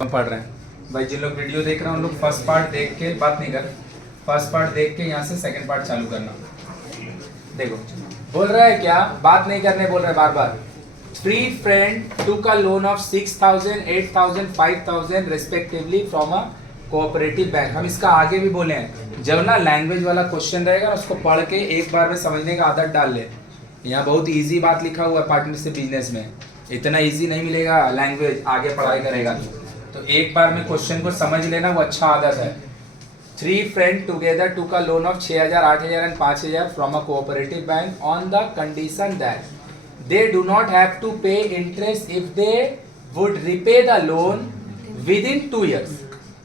हम पढ़ रहे हैं भाई। जिन लोग वीडियो देख रहे हैं उन लोग फर्स्ट पार्ट देख के बात नहीं कर, फर्स्ट पार्ट देख के यहाँ से सेकंड पार्ट चालू करना। देखो बोल रहा है क्या, बात नहीं करने बोल रहा है बार बार। Three friend took a loan of 6,000, 8,000, 5,000 respectively from a cooperative bank। हम इसका आगे भी बोले हैं, जब ना लैंग्वेज वाला क्वेश्चन रहेगा उसको पढ़ के एक बार में समझने का आदत डाल ले। यहाँ बहुत इजी बात लिखा हुआ है पार्टनरशिप बिजनेस में, इतना इजी नहीं मिलेगा लैंग्वेज आगे पढ़ाई करेगा तो एक बार में क्वेश्चन को समझ लेना वो अच्छा आदत है। Three friends together took a loan of 6,000, 8,000 and 5,000 from a cooperative bank on the condition that they do not have to pay interest if they would repay the loan within 2 years।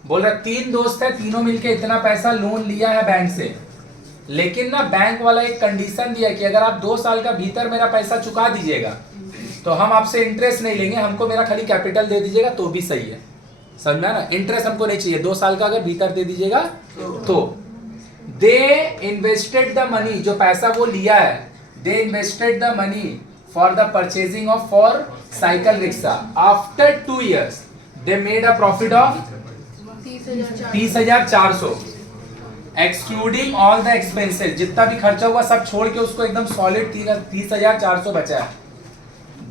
बोल रहा तीन दोस्त है, तीनों मिलके इतना पैसा loan लिया है बैंक से, लेकिन ना बैंक वाला एक कंडीशन दिया कि अगर आप 2 साल का भीतर मेरा पैसा चुका दीजिएगा तो हम आपसे इंटरेस्ट नहीं लेंगे, हमको मेरा खाली कैपिटल दे दीजिएगा तो भी सही है। समझ में ना, इंटरेस्ट हमको नहीं चाहिए, 2 साल का अगर भीतर दे दीजिएगा तो। दे इन्वेस्टेड द मनी, जो पैसा वो लिया है, दे invested the money for the purchasing of for cycle rickshaw. After 2 years they made a profit of 30,400 excluding all the expenses. जितना भी खर्चा हुआ सब छोड़ के उसको एकदम सॉलिड 30,400 बचा है।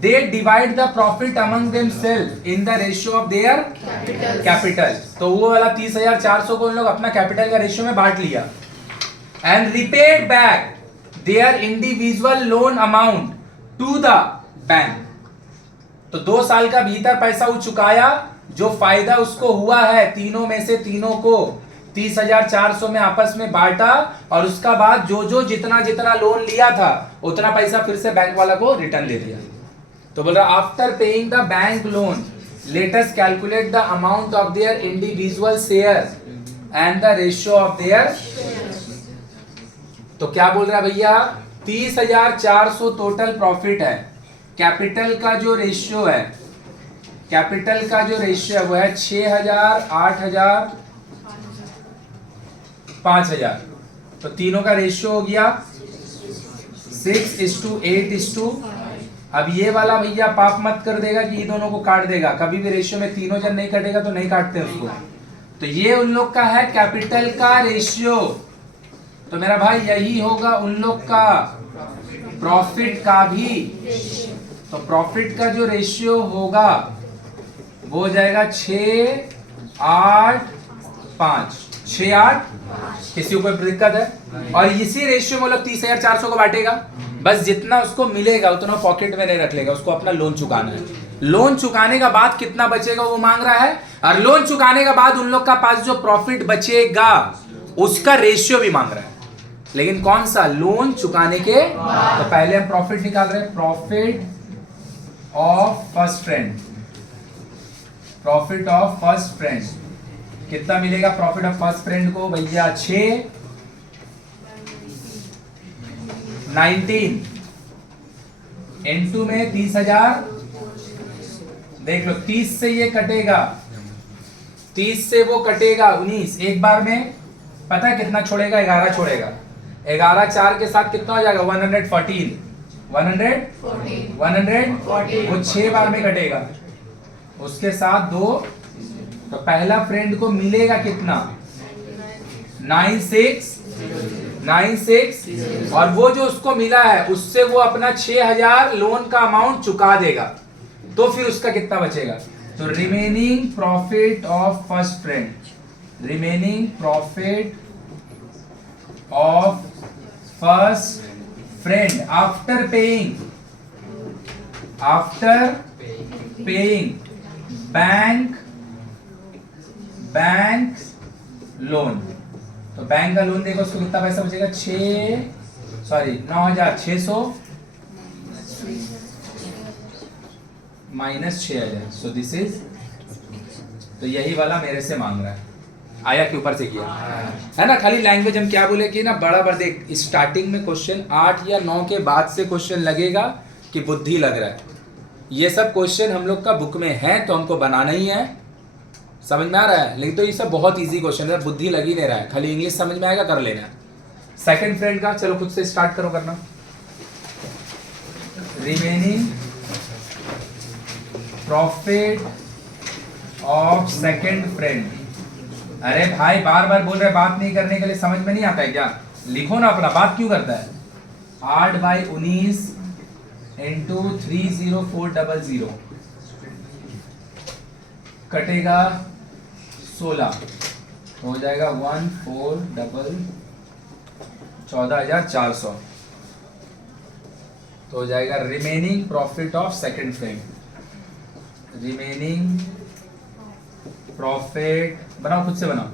They divide the profit among themselves in the ratio of their capital। तो वो वाला 30,400 को उन लोग अपना कैपिटल का रेशियो में बांट लिया। And repaid back their individual loan amount to the bank। तो 2 साल का भीतर पैसा वो चुकाया, जो फायदा उसको हुआ है तीनों में से तीनों को 30,400 में आपस में बांटा, और उसका बाद जो जितना जितना लोन लिया था उतना पैसा फिर से बैंक वाला को रिटर्न दे दिया। तो बोल रहा after paying the bank loan let us calculate the amount of their individual share and the ratio of their. तो क्या बोल रहा है भैया, 30,400 टोटल प्रॉफिट है। कैपिटल का जो रेशियो है, कैपिटल का जो रेशियो है वो है 6,000, 8,000, 5,000। तो तीनों का रेशियो हो गया 6:8:। अब ये वाला भैया पाप मत कर देगा कि ये दोनों को काट देगा, कभी भी रेशियो में तीनों जन नहीं कटेगा तो नहीं काटते उसको। तो ये उन लोग का है कैपिटल का रेशियो, तो मेरा भाई यही होगा उन लोग का प्रॉफिट का भी। तो प्रॉफिट का जो रेशियो होगा वो हो जाएगा 6:8:5। 6:8। किसी को कोई दिक्कत है? और इसी रेशियो में लोग 30,400 को बांटेगा, बस जितना उसको मिलेगा उतना पॉकेट में नहीं रख लेगा, उसको अपना लोन चुकाना है। लोन चुकाने का बाद कितना बचेगा वो मांग रहा है, और लोन चुकाने का बाद उन लोग का पास जो प्रॉफिट बचेगा उसका रेशियो भी मांग रहा है, लेकिन कौन सा, लोन चुकाने के। तो पहले हम प्रॉफिट निकाल रहे हैं, profit of first friend. Profit of first friend कितना मिलेगा प्रॉफिट ऑफ फर्स्ट फ्रेंड को भैया, 19 इनटू में 30,000। देख लो 30 से ये कटेगा, 30 से वो कटेगा 19, एक बार में पता है कितना छोड़ेगा, 11 छोड़ेगा। 11 4 के साथ कितना हो जाएगा, 114। 114 वो 6 बार में कटेगा, उसके साथ 2। तो पहला फ्रेंड को मिलेगा कितना, 96, और वो जो उसको मिला है उससे वो अपना 6,000 लोन का अमाउंट चुका देगा, तो फिर उसका कितना बचेगा। तो remaining profit of first friend, remaining profit of first friend after paying bank loan. तो बैंक का लोन देखो उसको कितना पैसा बचेगा, 9,600 माइनस 6,000। सो दिस इज, तो यही वाला मेरे से मांग रहा है। आया कि ऊपर से किया है ना। खाली लैंग्वेज हम क्या बोले कि ना बड़ा देख, स्टार्टिंग में क्वेश्चन 8 या 9 के बाद से क्वेश्चन लगेगा कि बुद्धि लग रहा है। ये सब क्वेश्चन हम लोग का बुक में है तो हमको बनाना ही है, समझ में आ रहा है। लेकिन तो ये सब बहुत इजी क्वेश्चन है, बुद्धि लग ही नहीं रहा है, खाली इंग्लिश समझ में आएगा कर लेना। सेकंड फ्रेंड का चलो खुद से स्टार्ट करो करना। Remaining profit of second friend. अरे भाई बार बार बोल रहे बात नहीं करने के लिए, समझ में नहीं आता है क्या? लिखो ना अपना, बात क्यों करता है? 8/19 इंटू 30400 कटेगा 16, हो जाएगा 14,400, तो हो जाएगा remaining profit of second friend. Remaining profit बनाओ, खुद से बनाओ,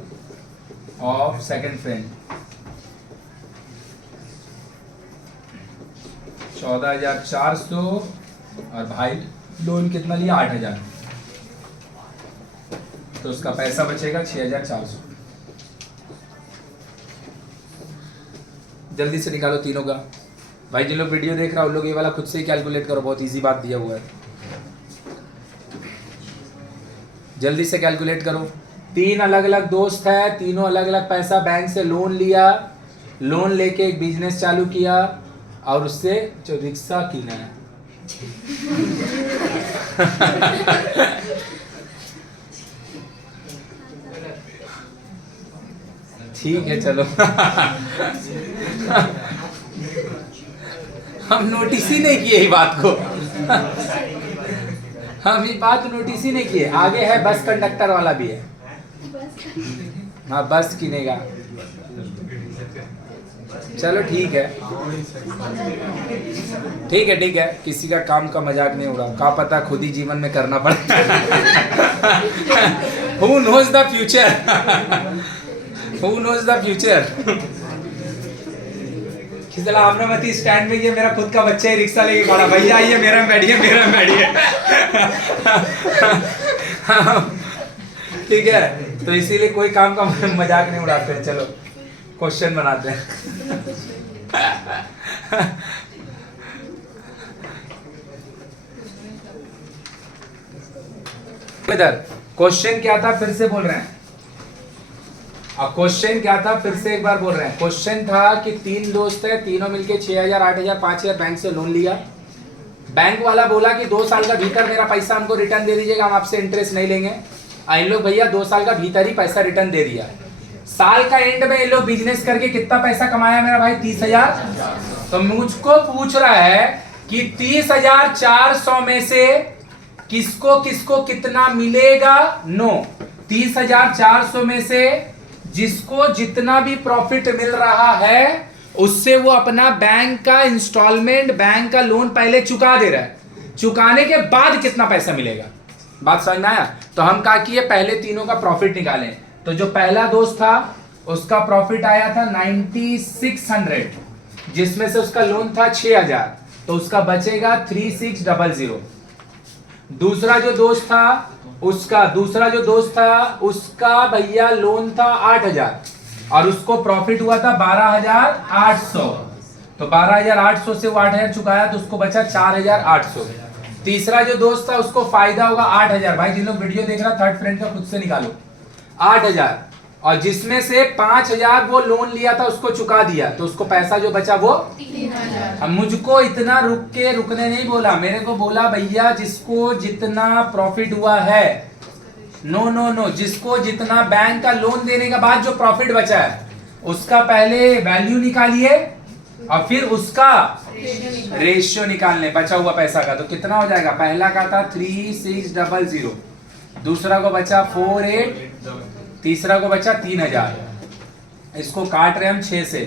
ऑफ सेकंड फ्रेंड 14,400, और भाई लोन कितना लिया? 8,000, तो उसका पैसा बचेगा 6,400। जल्दी से निकालो तीनों का। भाई जिन लोग वीडियो देख रहा हो उन लोग ये वाला खुद से ही कैलकुलेट करो, बहुत इजी बात दिया हुआ है, जल्दी से कैलकुलेट करो। 3 अलग अलग दोस्त है, तीनों अलग अलग पैसा बैंक से लोन लिया, लोन लेके एक बिजनेस चालू किया और उससे जो रिक्शा किना है ठीक है चलो हम नोटिस ही नहीं किए ये बात को हम ये बात नोटिस ही नहीं किए। आगे है बस कंडक्टर वाला भी है, हाँ बस किनेगा। चलो ठीक है ठीक है ठीक है, किसी का काम का मजाक नहीं उड़ा, क्या पता खुद ही जीवन में करना पड़े Who knows the future? Who knows the future? Amaravati stand में ये मेरा खुद का बच्चा ही रिक्शा लेके खड़ा, भैया आइए मेरा में बैठिए मेरा में बैठिए ठीक है, तो इसीलिए कोई काम का मजाक नहीं उड़ाते हैं। चलो क्वेश्चन बनाते हैं इधर क्वेश्चन क्या था फिर से बोल रहे हैं, अब क्वेश्चन क्या था फिर से एक बार बोल रहे हैं। क्वेश्चन था कि 3 दोस्त है, तीनों मिलके 6,000 8,000 5,000 बैंक से लोन लिया। बैंक वाला बोला कि 2 साल का भीतर मेरा पैसा हमको रिटर्न दे दीजिएगा, हम आपसे इंटरेस्ट नहीं लेंगे। इन लोग भैया 2 साल का भीतर ही पैसा रिटर्न दे दिया। साल का एंड में इन लोग बिजनेस करके कितना पैसा कमाया मेरा भाई? 30,000। तो मुझको पूछ रहा है कि 30,400 में से किसको किसको कितना मिलेगा? नो, 30,400 में से जिसको जितना भी प्रॉफिट मिल रहा है उससे वो अपना बैंक का इंस्टॉलमेंट, बैंक का लोन पहले चुका दे रहा है, चुकाने के बाद कितना पैसा मिलेगा। बात समझ में आया? तो हम कहा कि ये पहले तीनों का प्रॉफिट निकालें। तो जो पहला दोस्त था उसका प्रॉफिट आया था 9600, जिसमें से उसका लोन था 6,000, तो उसका बचेगा 3600। दूसरा जो दोस्त था उसका भैया लोन था 8,000 और उसको प्रॉफिट हुआ था 12,800, तो 12,800 से वो 8,000 चुकाया तो उसको बचा 4,800। तीसरा जो दोस्त था उसको फायदा होगा 8,000। भाई जिन लोग वीडियो देख रहा थर्ड फ्रेंड का खुद से निकालो 8,000, और जिसमें से 5,000 वो लोन लिया था उसको चुका दिया, तो उसको पैसा जो बचा वो 3,000। अब मुझको इतना रुकने नहीं बोला, मेरे को बोला भैया जिसको जितना प्रॉफिट हुआ है, नो, जिसको जितना बैंक का लोन देने के बाद जो प्रॉफिट बचा है उसका पहले वैल्यू निकालिए और फिर उसका रेशियो निकालने बचा हुआ पैसा का। तो कितना हो जाएगा? पहला का था 3600, दूसरा को बचा 48, तीसरा को बचा 3,000। इसको काट रहे हम 6 से,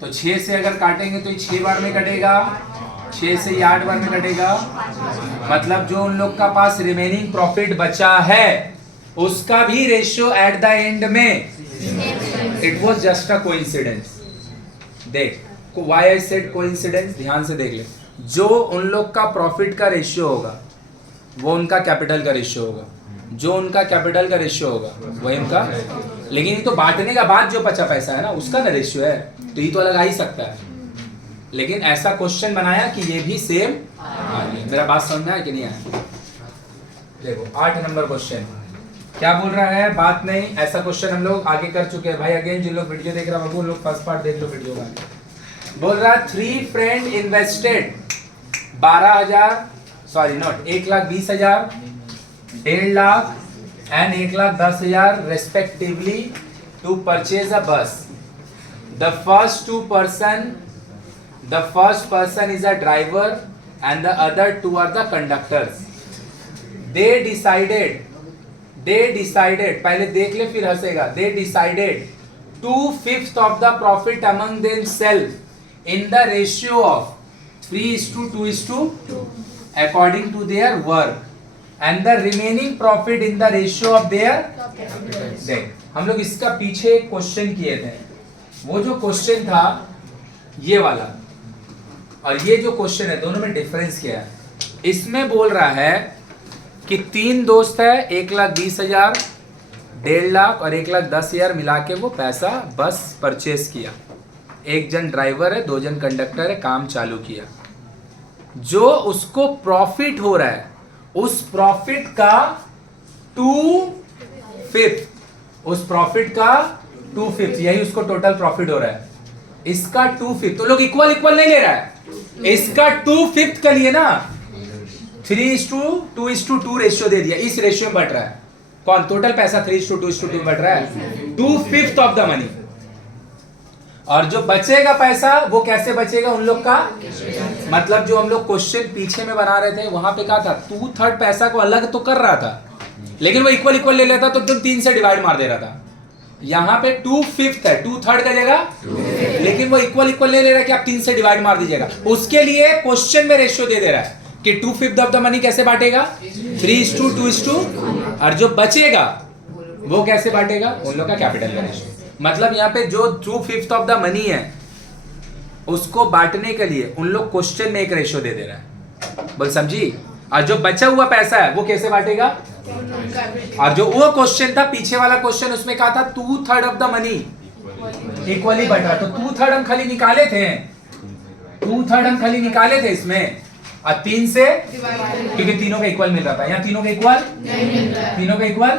तो 6 से अगर काटेंगे तो ये 6 बार में कटेगा, 6 से 8 बार में कटेगा। मतलब जो उन लोग का पास रिमेनिंग प्रॉफिट बचा है उसका भी रेशियो एट द एंड में, it was just a coincidence. देख व्हाई आई सेड कोइंसिडेंस, ध्यान से देख ले। जो उन लोग का प्रॉफिट का रेशियो होगा वो उनका कैपिटल का रेशियो होगा, जो उनका कैपिटल का रेशियो होगा वही उनका, लेकिन ये तो बांटने का बाद जो बचा पैसा है ना उसका ना रेशियो है, तो ये तो अलग आ ही सकता है। लेकिन ऐसा क्वेश्चन बनाया कि ये भी सेम आ गया। मेरा बात समझ में आया कि नहीं आया? देखो 8 नंबर क्वेश्चन क्या बोल रहा है? बात नहीं, ऐसा क्वेश्चन हम लोग आगे कर चुके हैं भाई। अगेन जिन लोग वीडियो देख रहे हैं वो लोग फर्स्ट पार्ट देख लो वीडियो का। बोल रहा है 3 friend invested 1,20,000, sorry not 1,20,000, 1,50,000 and 1,10,000 respectively to purchase a bus. The first person is a driver and the other two are the conductors. They decided, पहले देख ले फिर हंसेगा. They decided 2/5 of the profit among themselves in the ratio of 3:2:2 according to their work, and the remaining profit in the ratio of their debt. हम लोग इसका पीछे एक question किए थे. वो जो क्वेश्चन था ये वाला और ये जो क्वेश्चन है दोनों में डिफरेंस क्या है. इसमें बोल रहा है कि 3 दोस्त है, 1,20,000, 1,50,000 और 1,10,000 मिला के वो पैसा बस परचेस किया. एक जन ड्राइवर है, 2 जन कंडक्टर है, काम चालू किया. जो उसको प्रॉफिट हो रहा है उस प्रॉफिट का 2/5, उस प्रॉफिट का 2/5, यही उसको टोटल प्रॉफिट हो रहा है. इसका 2/5 तो लोग इक्वल नहीं ले रहा है. इसका 2/5 का लिए ना 3:2:2 रेशियो दे दिया. इस रेशियो में बढ़ रहा है. कौन? टोटल पैसा 3:2:2 में बढ़ रहा है. 2/5 ऑफ द मनी. और जो बचेगा पैसा वो कैसे बचेगा उन लोग का, मतलब जो हम लोग क्वेश्चन पीछे में बना रहे थे वहां पे क्या था, 2/3 पैसा को अलग तो कर रहा था लेकिन वो इक्वल ले लेता तो तुम 3 से डिवाइड मार दे रहा था. यहाँ पे 2/5 है, 2/3 का जगह, लेकिन वो इक्वल ले ले रहा है कि आप 3 से डिवाइड मार दीजिएगा. उसके लिए क्वेश्चन में रेशियो दे रहा है कि 2/5 ऑफ द मनी कैसे बांटेगा, 3:2:2, और जो बचेगा वो कैसे बांटेगा उन लोग का कैपिटल का रेशियो. मतलब यहाँ पे जो 2/5 ऑफ द मनी है उसको बांटने के लिए उन लोग क्वेश्चन में एक रेशियो दे दे रहा है. बोल समझी. और जो बचा हुआ पैसा है वो कैसे बांटेगा, और जो वो क्वेश्चन था पीछे वाला क्वेश्चन उसमें कहा था 2/3 of the money equally but रहा. तो 2/3 हम खाली निकाले थे, 2/3 हम खाली निकाले थे इसमें, और 3 से क्योंकि तीनों का इक्वल मिल रहा था. यहाँ तीनों का इक्वल तीनों का इक्वल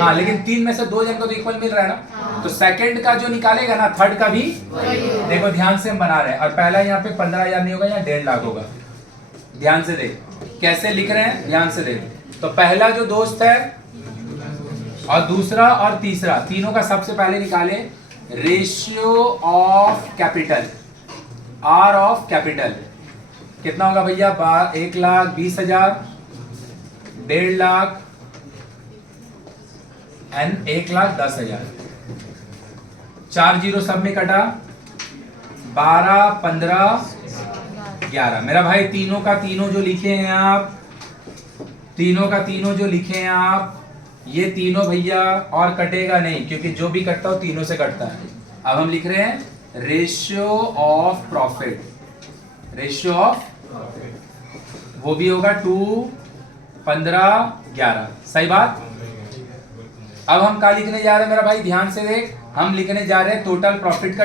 हाँ, लेकिन 3 में से 2 जन को तो इक्वल मिल रहा है ना. तो सेकंड का जो निकालेगा ना, थर्ड का भी देखो ध्यान से हम बना रहे हैं. और पहला यहाँ पे 15,000 नहीं होगा, यहाँ 1,50,000 होगा. ध्यान से देख कैसे लिख रहे हैं, ध्यान से देख. तो पहला जो दोस्त है और दूसरा और तीसरा, तीनों का सबसे पहले निकाले ratio of capital, R of capital. कितना होगा भैया, 1,20,000, 1,50,000 एंड 1,10,000. 4 जीरो सब में कटा, 12, 15, 11. मेरा भाई तीनों का तीनों जो लिखे हैं आप, तीनों का तीनों जो लिखे हैं आप, ये तीनों भैया और कटेगा नहीं क्योंकि जो भी कटता हो तीनों से कटता है. अब हम लिख रहे हैं ratio of profit, ratio of वो भी होगा 2, 15, 11. सही बात. अब हम क्या लिखने जा रहे हैं मेरा भाई, ध्यान से देख. हम लिखने जा रहे हैं टोटल प्रॉफिट का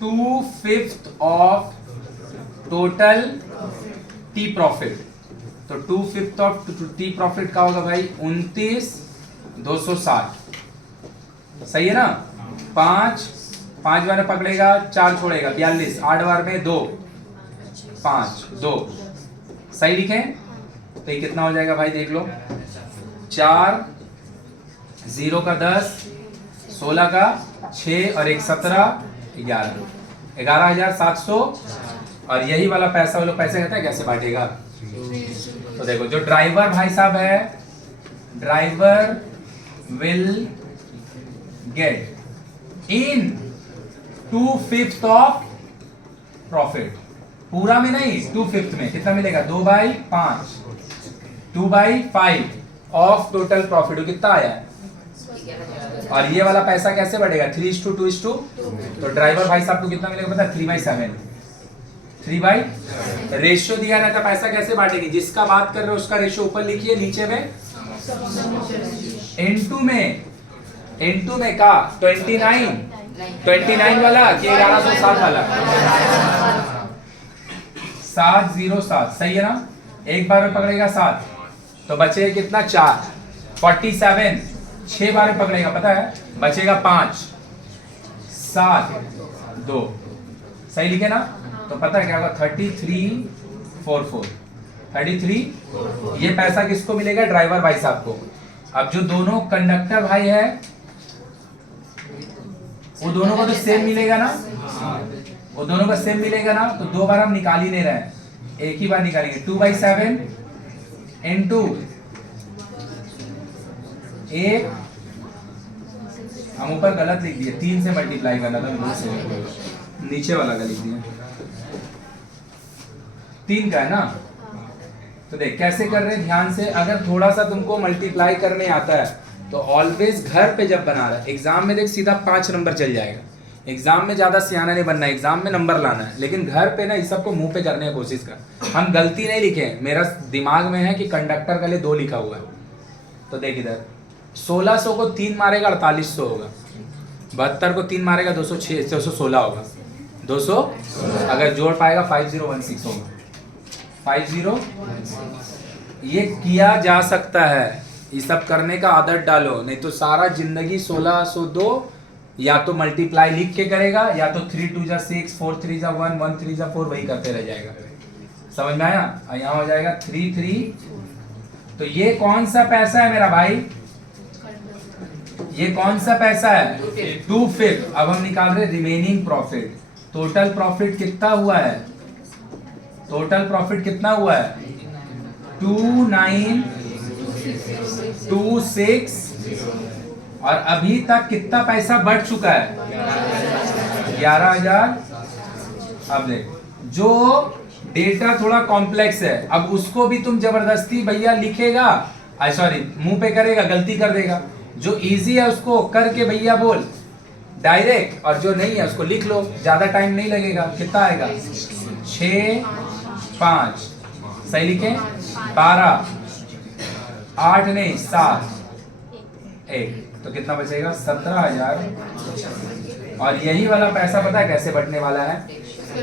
2/5 ऑफ टोटल टी प्रॉफिट. तो 2/5 ऑफ टी प्रॉफिट का होगा भाई 29,260. सही है ना. 5 बार में पकड़ेगा, 4 छोड़ेगा, 42. 8 बार में 2, 5, 2. सही लिखें तो ये कितना हो जाएगा भाई देख लो. 4, 0 का 10, 16 का 6 और 1 17, 11,700. और यही वाला पैसा वो लोग पैसे कहते हैं कैसे बांटेगा. तो देखो जो ड्राइवर भाई साहब है, driver will get in 2/5 of profit. पूरा में नहीं, 2/5 में कितना मिलेगा, 2/5, 2/5 ऑफ टोटल प्रॉफिट. कितना आया है. और ये वाला पैसा कैसे बढ़ेगा, 3:2:2. तो ड्राइवर भाई साहब को कितना मिलेगा पता है, 3/7. 3 रेशियो दिया रहता, पैसा कैसे बांटेंगे, जिसका बात कर रहे हो उसका रेशियो ऊपर लिखिए, नीचे में इनटू में का 29 वाला कि 1107 वाला, 707. सही है ना. एक बार में पकड़ेगा 7 तो बचेगा कितना, 4. 47 6 बार में पकड़ेगा पता है, बचेगा 5, 7, 2. सही लिखे ना. तो पता है क्या होगा, 3344. 33। ये पैसा किसको मिलेगा? ड्राइवर भाई साहब को। अब जो दोनों कंडक्टर भाई है वो दोनों को तो सेम मिलेगा ना, वो दोनों का सेम मिलेगा ना, तो दो बार हम निकाल ही नहीं रहे हैं, एक ही बार निकालेंगे। 2/7 इंटू 1, हम ऊपर गलत लिख दिए, 3 से मल्टीप्लाई करना था, 2 से नीचे वाला का लिख दिया, 3 का है ना। तो देख कैसे कर रहे हैं ध्यान से। अगर थोड़ा सा तुमको मल्टीप्लाई करने आता है तो ऑलवेज घर पे जब बना रहा है, एग्जाम में देख सीधा 5 नंबर चल जाएगा। एग्जाम में ज्यादा सियाना नहीं बनना है, एग्जाम में नंबर लाना है, लेकिन घर पे ना इस सबको मुंह पे करने की कोशिश कर। हम गलती नहीं लिखे, मेरा दिमाग में है कि कंडक्टर के लिए 2 लिखा हुआ है। तो देख इधर 1600 को 3 मारेगा 4800 होगा, 72 को 3 मारेगा 216 होगा, 200 अगर जोड़ पाएगा 5016 होगा, 50। ये किया जा सकता है, ये सब करने का आदत डालो, नहीं तो सारा जिंदगी 1602 या तो मल्टीप्लाई लिख के करेगा या तो 3 2 जा 6, 4 3 जा 1, 1 3 जा 4 वही करते रह जाएगा। समझ में आया? यहाँ हो जाएगा 3 3। तो ये कौन सा पैसा है मेरा भाई? ये कौन सा पैसा है? 2/5। अब हम निकाल रहे रिमेनिंग प्रॉफिट। टोटल प्रॉफिट कितना हुआ है? टोटल प्रॉफिट कितना हुआ है? 2926। और अभी तक कितना पैसा बढ़ चुका है? 11,000। अब देख जो डेटा थोड़ा कॉम्प्लेक्स है, अब उसको भी तुम जबरदस्ती भैया लिखेगा, सॉरी मुंह पे करेगा, गलती कर देगा। जो इजी है उसको करके भैया बोल डायरेक्ट, और जो नहीं है उसको लिख लो, ज्यादा टाइम नहीं लगेगा। कितना आएगा? 6 5 सही लिखे, 12 8 नहीं 7 1, तो कितना बचेगा? 17,000। और यही वाला पैसा पता है कैसे बटने वाला है?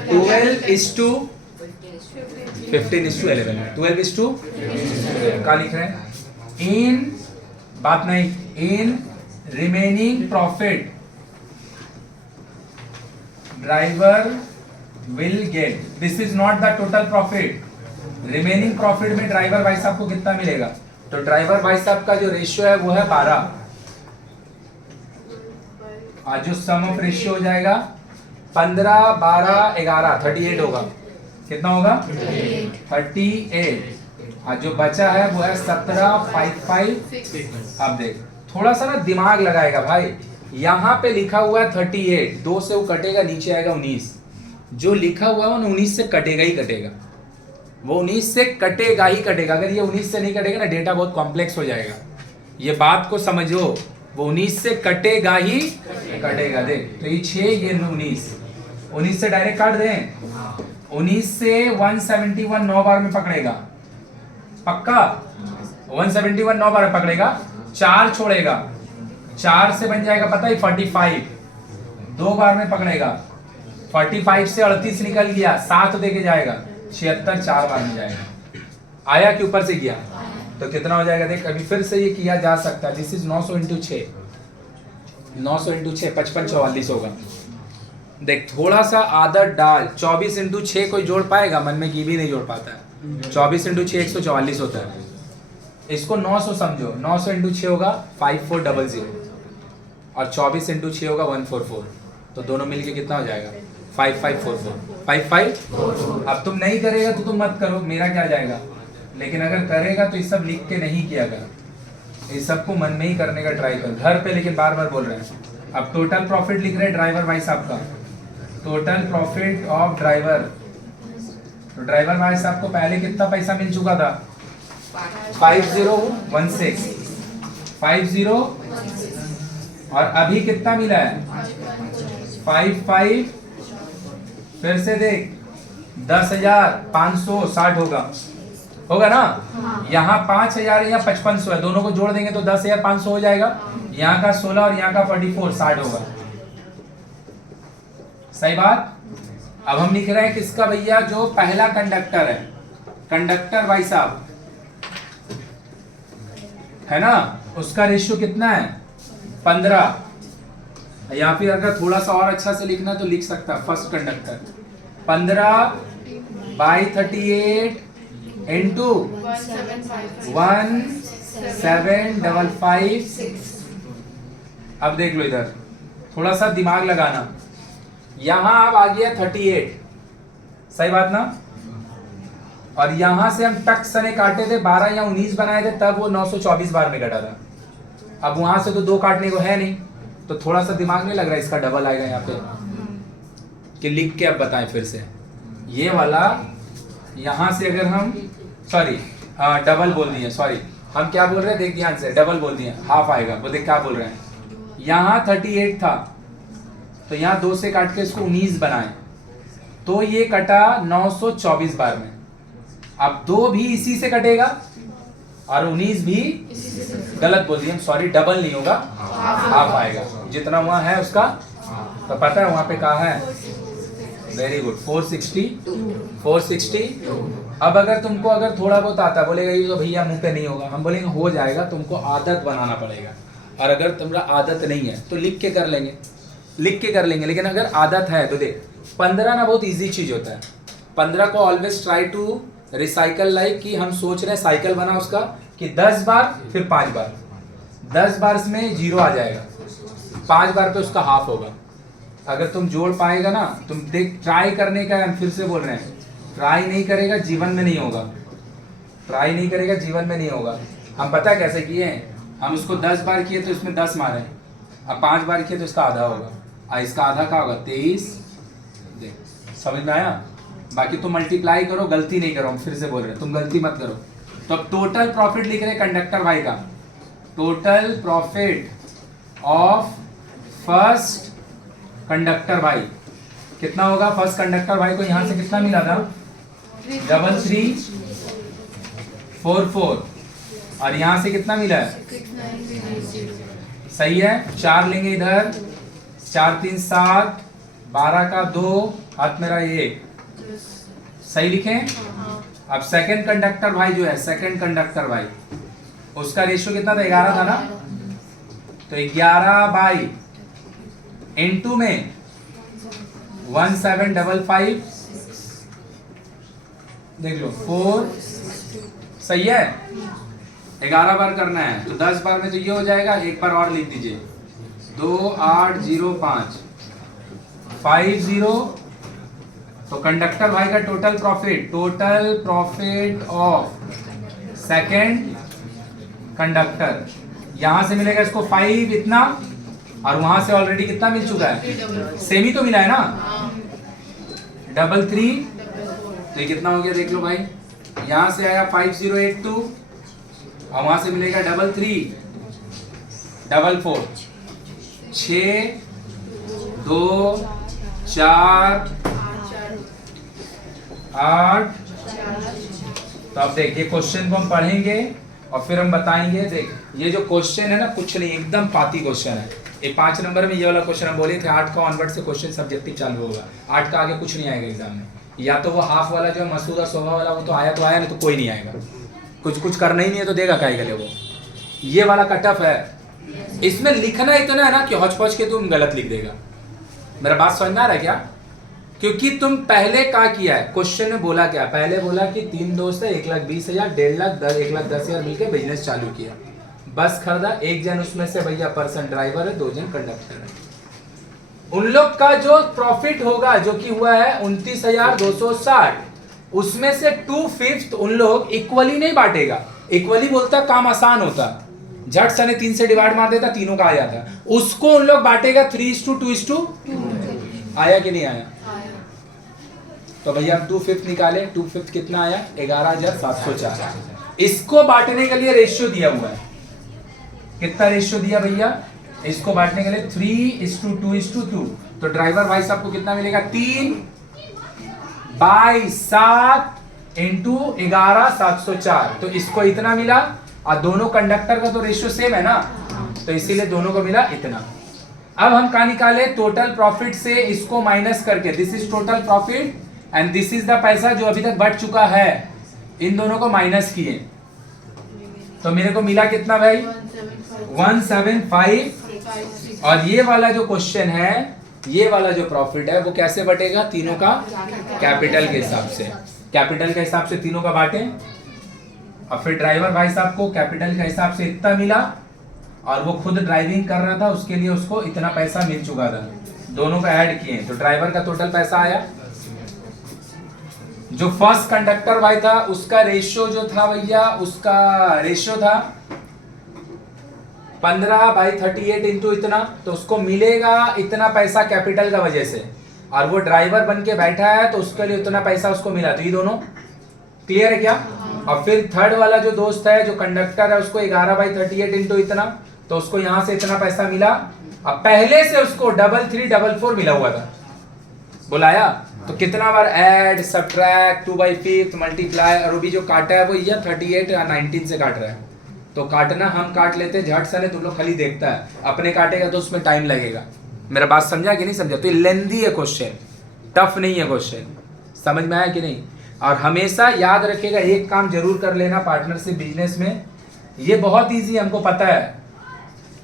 12:15 12:11 क्या लिख रहे हैं? इन बात नहीं, in remaining profit driver will get, this is not the total profit. Remaining profit में ड्राइवर भाई साहब को कितना मिलेगा? तो ड्राइवर भाई साहब का जो रेशियो है वो है 12, और जो सम ऑफ रेशियो हो जाएगा 15 12 11 38 होगा। कितना होगा? 38। और जो बचा है वो है 1755। अब देख थोड़ा सा ना दिमाग लगाएगा भाई, यहाँ पे लिखा हुआ है 38, 2 से वो कटेगा, नीचे आएगा 19। जो लिखा हुआ है वो 19 से कटेगा ही कटेगा, वो 19 से कटेगा ही कटेगा। अगर ये 19 से नहीं कटेगा ना, डेटा बहुत कॉम्प्लेक्स हो जाएगा, ये बात को समझो। वो 19 से कटेगा ही कटेगा। देख तो ये 6 ये 19 से डायरेक्ट काट दें। 19 से 171 9 बार में पकड़ेगा, पक्का 171 9 बार में पकड़ेगा, 4 छोड़ेगा, 4 से बन जाएगा पता है 45, 2 बार में पकड़ेगा, 45 से 38 निकल गया, 7 देके जाएगा, 76 4 बार में जाएगा। आया कि ऊपर से गया? तो कितना हो जाएगा? देख अभी फिर से ये किया जा सकता है। दिस इज 900 इंटू 6, 900 इंटू 6 55 44 होगा। देख थोड़ा सा आदत डाल, 24 इंटू 6 कोई जोड़ पाएगा? मन में की भी नहीं जोड़ पाता है। 24 इंटू 6 144 होता है। इसको 900 समझो, 900 इंटू 6 होगा 5400, और 24 इंटू 6 होगा 144, तो दोनों मिलके कितना हो जाएगा? 5544 55। अब तुम नहीं करेगा तो तुम मत करो, मेरा क्या जाएगा, लेकिन अगर करेगा तो ये सब लिख के नहीं किया कर, इस सबको मन में ही करने का ट्राई कर घर पे। लेकिन बार बार बोल रहे हैं। अब टोटल प्रॉफिट लिख रहे हैं ड्राइवर भाई साहब का, टोटल प्रॉफिट ऑफ ड्राइवर। तो ड्राइवर भाई साहब को पहले कितना पैसा मिल चुका था? 5016 50, और अभी कितना मिला है? 55। फिर से देख 10,560 होगा ना। यहाँ 5,000 या 5500 है, दोनों को जोड़ देंगे तो 10,500 हो जाएगा। यहाँ का 16 और यहाँ का 44 60 होगा। सही बात। अब हम लिख रहे हैं किसका भैया? जो पहला कंडक्टर है, कंडक्टर भाई साहब है ना, उसका रेशियो कितना है? 15। या फिर अगर थोड़ा सा और अच्छा से लिखना तो लिख सकता है फर्स्ट कंडक्टर 15/38 इंटू 1755। अब देख लो इधर, थोड़ा सा दिमाग लगाना। यहां अब आ गया 38, सही बात ना? और यहां से हम टक सने काटे थे 12 या 19 बनाए थे, तब वो 924 बार में कटा था। अब वहां से तो 2 काटने को है नहीं, तो थोड़ा सा दिमाग नहीं लग रहा है, इसका डबल आएगा यहाँ पे कि लिख के अब बताएं फिर से। ये वाला यहां से अगर हम सॉरी डबल बोल दिए, सॉरी हम क्या बोल रहे हैं, देख ध्यान से, डबल बोल दिए, हाफ आएगा। वो देख क्या बोल रहे हैं, यहाँ 38 था तो यहाँ 2 से काट के इसको 19 बनाए, तो ये कटा 924 बार में। अब 2 भी इसी से कटेगा और 19 भी, गलत बोल दिया, सॉरी, डबल नहीं होगा, हाफ आएगा। जितना वहां है उसका तो पता है वहां पे कहा है, वेरी गुड, 460। अब अगर तुमको अगर थोड़ा बहुत आता, बोलेगा ये तो भैया मुंह पे नहीं होगा, हम बोलेंगे हो जाएगा, तुमको आदत बनाना पड़ेगा। और अगर तुम्हारा आदत नहीं है तो लिख के कर लेंगे, लिख के कर लेंगे। लेकिन अगर आदत है तो देख, 15 ना बहुत इजी चीज होता है। 15 को always try to recycle, like कि हम सोच रहे हैं साइकिल बना उसका कि 10 बार फिर 5 बार, 10 बार में 0 आ जाएगा, 5 बार पे उसका हाफ होगा। अगर तुम जोड़ पाएगा ना, तुम देख, ट्राई करने का, हम फिर से बोल रहे हैं, ट्राई नहीं करेगा जीवन में नहीं होगा, ट्राई नहीं करेगा जीवन में नहीं होगा। हम पता है कैसे किए हैं, हम उसको 10 बार किए तो इसमें 10 मारे, अब 5 बार किए तो इसका आधा होगा, इसका आधा का होगा 23। देख समझ में आया? बाकी तुम मल्टीप्लाई करो, गलती नहीं करो, हम फिर से बोल रहे हैं, तुम गलती मत करो। तो अब टोटल प्रॉफिट लिख रहे हैं कंडक्टर भाई का, total profit of first conductor भाई कितना होगा? फर्स्ट कंडक्टर भाई को यहां से कितना मिला था? 3344, और यहां से कितना मिला है? सही है, 4 लेंगे इधर, 4 3 7, 12 का 2, हाथ मेरा 1, सही लिखें। अब सेकंड कंडक्टर भाई जो है, सेकंड कंडक्टर भाई, उसका रेशियो कितना था? 11 था ना, तो 11 बाई इनटू में 1755, देख लो 4, सही है, 11 बार करना है तो 10 बार में तो ये हो जाएगा। एक बार और लिख दीजिए, 2805 50। तो कंडक्टर भाई का total profit of second conductor, यहां से मिलेगा इसको 5 इतना, और वहां से ऑलरेडी कितना मिल चुका है? सेम ही तो मिला है ना, 33। तो ये कितना हो गया देख लो भाई, यहां से आया 5082 और वहां से मिलेगा 3344, 6 2 4 8। तो अब देख, ये क्वेश्चन को हम पढ़ेंगे और फिर हम बताएंगे। देख ये जो क्वेश्चन है ना, कुछ नहीं, एकदम पाती क्वेश्चन है। ये 5 नंबर में ये वाला क्वेश्चन हम बोले थे, 8 का ऑनवर्ड से क्वेश्चन सब्जेक्टिव चालू होगा, 8 का आगे कुछ नहीं आएगा एग्जाम में। या तो वो हाफ वाला जो मसूद और शोभा वाला, वो तो आया, नहीं तो कोई नहीं आएगा। कुछ करना ही नहीं है तो देगा काहे गले वो। ये वाला कटअप है, इसमें लिखना इतना है ना कि हौच पौच के तुम गलत लिख देगा। मेरा बात समझ में आ रहा है क्या? क्योंकि तुम पहले क्या किया है, क्वेश्चन में बोला क्या, पहले बोला कि 3 दोस्त है, 1,20,000, 1.5 लाख, 1,10,000 मिलकर बिजनेस चालू किया, बस खरीदा, 1 जन उसमें से भैया पर्सन ड्राइवर है, 2 जन कंडक्टर है। उन लोग का जो प्रॉफिट होगा, जो कि हुआ है 29,260, उसमें से 2/5 उन लोग इक्वली नहीं बांटेगा। इक्वली बोलता काम आसान होता, झट सने 3 से डिवाइड मार देता, तीनों का आ जाता। उसको उन लोग बांटेगा 3:2:2। आया कि नहीं आया? तो भैया हम 2/5 निकाले, 2/5 कितना आया? 11,704। इसको बांटने के लिए रेशियो दिया हुआ है, कितना रेशियो दिया भैया? इसको बांटने के लिए 3:2:2। तो ड्राइवर भाई साहब को कितना मिलेगा? 3/7 इंटू 11,704। तो इसको इतना मिला, और दोनों कंडक्टर का तो रेशियो सेम है ना, तो इसीलिए दोनों को मिला इतना। अब हम क्या निकाले? टोटल प्रॉफिट से इसको माइनस करके, this is total profit and this is the पैसा जो अभी तक बढ़ चुका है, इन दोनों को माइनस किए तो मेरे को मिला कितना भाई? 175। और ये वाला जो क्वेश्चन है, ये वाला जो प्रॉफिट है वो कैसे बटेगा? तीनों का कैपिटल के हिसाब से, कैपिटल के हिसाब से तीनों का बांटे। और फिर ड्राइवर भाई साहब को कैपिटल के हिसाब से इतना मिला, और वो खुद ड्राइविंग कर रहा था, उसके लिए उसको इतना पैसा मिल चुका था। दोनों का ऐड किए तो ड्राइवर का टोटल पैसा आया। जो फर्स्ट कंडक्टर भाई था उसका रेशियो जो था भैया, उसका रेशियो था 15/38 इंटू इतना, तो उसको मिलेगा इतना पैसा कैपिटल का वजह से, और वो ड्राइवर बन के बैठा है तो उसके लिए उतना पैसा उसको मिला। तो ये दोनों क्लियर है क्या? और फिर थर्ड वाला जो दोस्त है जो कंडक्टर है उसको 11/38 इंटू इतना, तो उसको यहां से इतना पैसा मिला। अब पहले से उसको 3344 मिला हुआ था, बुलाया तो कितना बार ऐड सब्ट्रैक्ट 2/5 मल्टीप्लाई, और वो भी जो काटा है वो ये 38 या 19 से काट रहा है। तो काटना हम काट लेते झट से, तुम लोग खाली देखता है, अपने काटेगा तो उसमें टाइम लगेगा। मेरा बात समझा कि नहीं समझा? तो ये लेंदी है क्वेश्चन, टफ नहीं है क्वेश्चन, समझ में आया कि नहीं? और हमेशा याद रखिएगा एक काम जरूर कर लेना पार्टनरशिप बिजनेस में, ये बहुत इजी हमको पता है,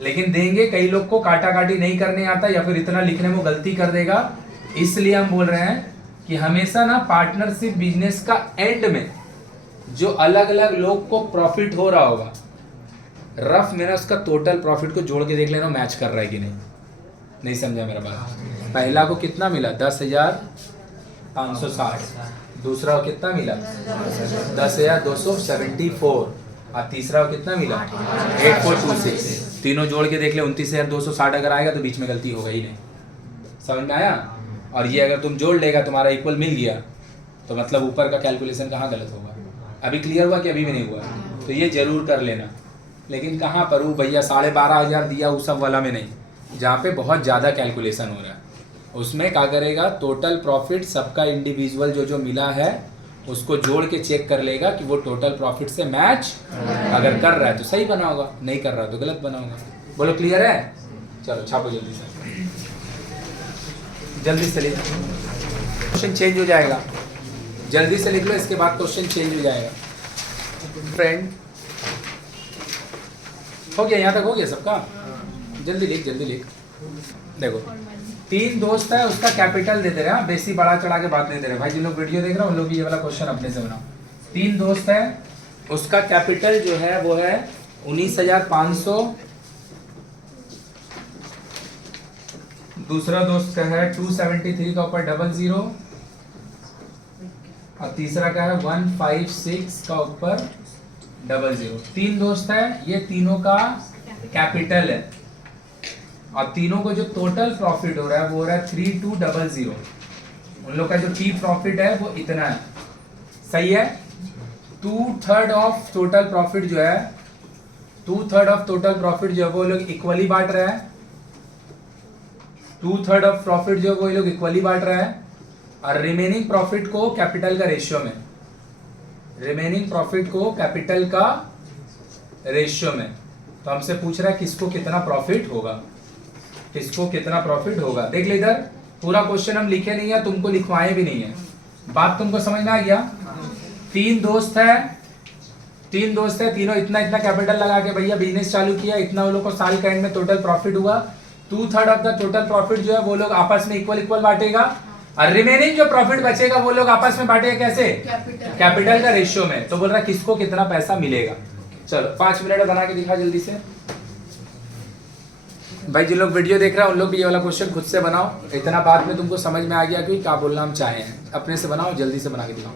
लेकिन देंगे कई लोग को काटा काटी नहीं करने आता या फिर इतना लिखने में गलती कर देगा। इसलिए हम बोल रहे हैं कि हमेशा ना पार्टनरशिप बिजनेस का एंड में जो अलग अलग लोग को प्रॉफिट हो रहा होगा, रफ में ना उसका टोटल प्रॉफिट को जोड़ के देख लेना मैच कर रहा है कि नहीं समझा मेरा बात? पहला को कितना मिला 10,560, दूसरा को कितना मिला 10,274, और तीसरा को कितना मिला 8426। तीनों जोड़ के देख ले 29,260 अगर आएगा तो बीच में गलती होगा ही नहीं, समझ में आया? और ये अगर तुम जोड़ लेगा तुम्हारा इक्वल मिल गया तो मतलब ऊपर का कैलकुलेशन कहाँ गलत होगा? अभी क्लियर हुआ कि अभी भी नहीं हुआ? तो ये जरूर कर लेना। लेकिन कहाँ पर वो भैया 12,500 दिया उस सब वाला में नहीं, जहाँ पे बहुत ज़्यादा कैलकुलेशन हो रहा है उसमें क्या करेगा, टोटल प्रॉफिट सबका इंडिविजुअल जो जो मिला है उसको जोड़ के चेक कर लेगा कि वो टोटल प्रॉफिट से मैच अगर कर रहा है तो सही बना होगा, नहीं कर रहा तो गलत बना होगा। बोलो क्लियर है? चलो छापो जल्दी से, जल्दी से लिख, क्वेश्चन चेंज हो जाएगा, जल्दी से लिख लो, इसके बाद क्वेश्चन चेंज हो जाएगा। फ्रेंड हो गया, यहाँ तक हो गया सबका? जल्दी लिख जल्दी लिख। देखो 3 दोस्त है, उसका कैपिटल दे दे रहे हैं, बेसी बड़ा चढ़ा के बात नहीं दे रहे भाई। जिन लोग वीडियो देख रहे हैं उन लोग भी ये वाला क्वेश्चन अपने से बनाओ। 3 दोस्त है, उसका कैपिटल जो है वो है 19,500, दूसरा दोस्त का है 273 का ऊपर 00, और तीसरा का है 156 का ऊपर 00। 3 दोस्त है, ये तीनों का कैपिटल है, और तीनों को जो टोटल प्रॉफिट हो रहा है वो हो रहा है 3200। उन लोग का जो टी प्रॉफिट है वो इतना है, सही है? 2/3 ऑफ टोटल प्रॉफिट जो है, 2/3 ऑफ टोटल प्रॉफिट जो है वो लोग इक्वली बांट रहे हैं, 2/3 ऑफ प्रॉफिट जो है वो लोग इक्वली बांट रहे हैं, और रिमेनिंग प्रॉफिट को कैपिटल का रेशियो में, रिमेनिंग प्रॉफिट को कैपिटल का रेशियो में। तो हमसे पूछ रहा है किसको कितना प्रॉफिट होगा, किसको कितना प्रॉफिट होगा। देख ले इधर, पूरा क्वेश्चन हम लिखे नहीं है, तुमको लिखवाए भी नहीं है, बात तुमको समझ में आ गया? 3 दोस्त है, तीनों इतना इतना कैपिटल लगा के भैया बिजनेस चालू किया, इतना वो लोग को साल के एंड में टोटल प्रॉफिट हुआ। 2/3 ऑफ द टोटल प्रॉफिट जो है वो लोग आपस में इक्वल बांटेगा, और रिमेनिंग जो प्रॉफिट बचेगा वो लोग आपस में बांटेगा कैसे? कैपिटल का रेशियो में। तो बोल रहा है किसको कितना पैसा मिलेगा। चलो 5 मिनट बना के दिखा जल्दी से भाई। जिन लोग वीडियो देख रहे हैं उन लोग भी ये वाला क्वेश्चन खुद से बनाओ, इतना बात में तुमको समझ में आ गया कि क्या बोलना हम चाहे हैं, अपने से बनाओ, जल्दी से बना के दिखाओ।